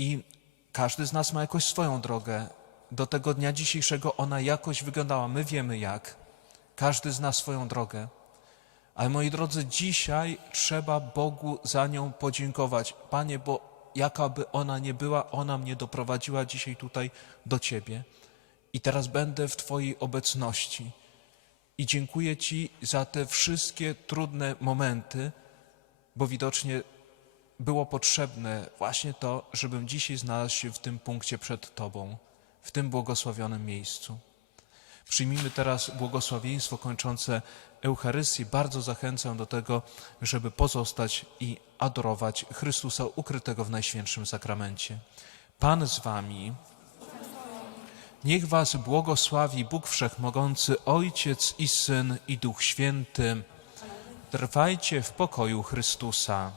I każdy z nas ma jakoś swoją drogę. Do tego dnia dzisiejszego ona jakoś wyglądała. My wiemy jak. Każdy zna swoją drogę. Ale moi drodzy, dzisiaj trzeba Bogu za nią podziękować. Panie, bo jaka by ona nie była, ona mnie doprowadziła dzisiaj tutaj do Ciebie. I teraz będę w Twojej obecności. I dziękuję Ci za te wszystkie trudne momenty, bo widocznie było potrzebne właśnie to, żebym dzisiaj znalazł się w tym punkcie przed Tobą, w tym błogosławionym miejscu. Przyjmijmy teraz błogosławieństwo kończące Eucharystię. Bardzo zachęcam do tego, żeby pozostać i adorować Chrystusa ukrytego w Najświętszym Sakramencie. Pan z Wami. Niech Was błogosławi Bóg Wszechmogący, Ojciec i Syn i Duch Święty. Trwajcie w pokoju Chrystusa.